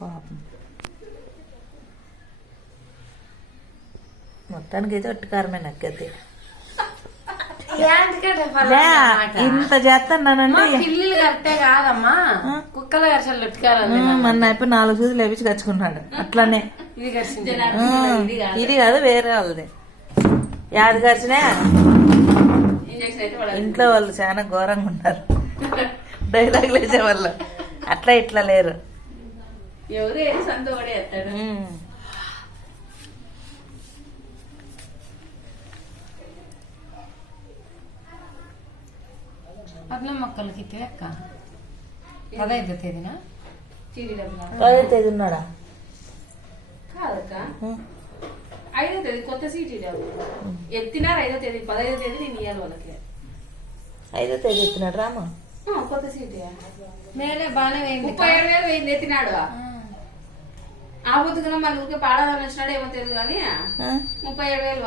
పాపం. మొత్తానికి అయితే ఒట్టుకారమే నక్కది ఏంటికంటే లే, పర్వాలేదు ఇంత చేస్తున్నానండి పిల్లులు కరెక్టే కాదమ్మా. కుక్కల గర్షలు ఎట్టుకాలి మన అయిపోయి నాలుగు చూసి లేపించి కచ్చుకున్నాడు అట్లనే. ఇది కాదు. వేరే వాళ్ళది. యాది ఖర్చునే ఇంజక్షన్ అయితే పడదు. ఇంట్లో వాళ్ళు చాలా ఘోరంగా ఉన్నారు డైలాగ్ వేసే వాళ్ళు. అట్లా ఇట్లా లేరు. ఎవరు ఏది సంత కూడా ఎత్తాడు. పద్మ మొక్కలకి ఇస్తే అక్క పదహైదు తేదీనా తెగి ఉన్నాడా? కాదక్క. ఐదో తేదీ కొత్త సీటీ ఎత్తినారు ఐదో తేదీ పదహైదో తేదీ నేను ఇయ్యాలి వాళ్ళకి. ఐదో తేదీ ఎత్తున్నాడు రామా? కొత్త సీటీ. మేలే బాగానే ముప్పై ఏడు వేలు వెయ్యి ఎత్తినాడు. ఆ పొద్దుగా మన ఊరికే పాడాలని వచ్చినాడు ఏమో తెలియదు కానీ? ముప్పై ఏడు వేలు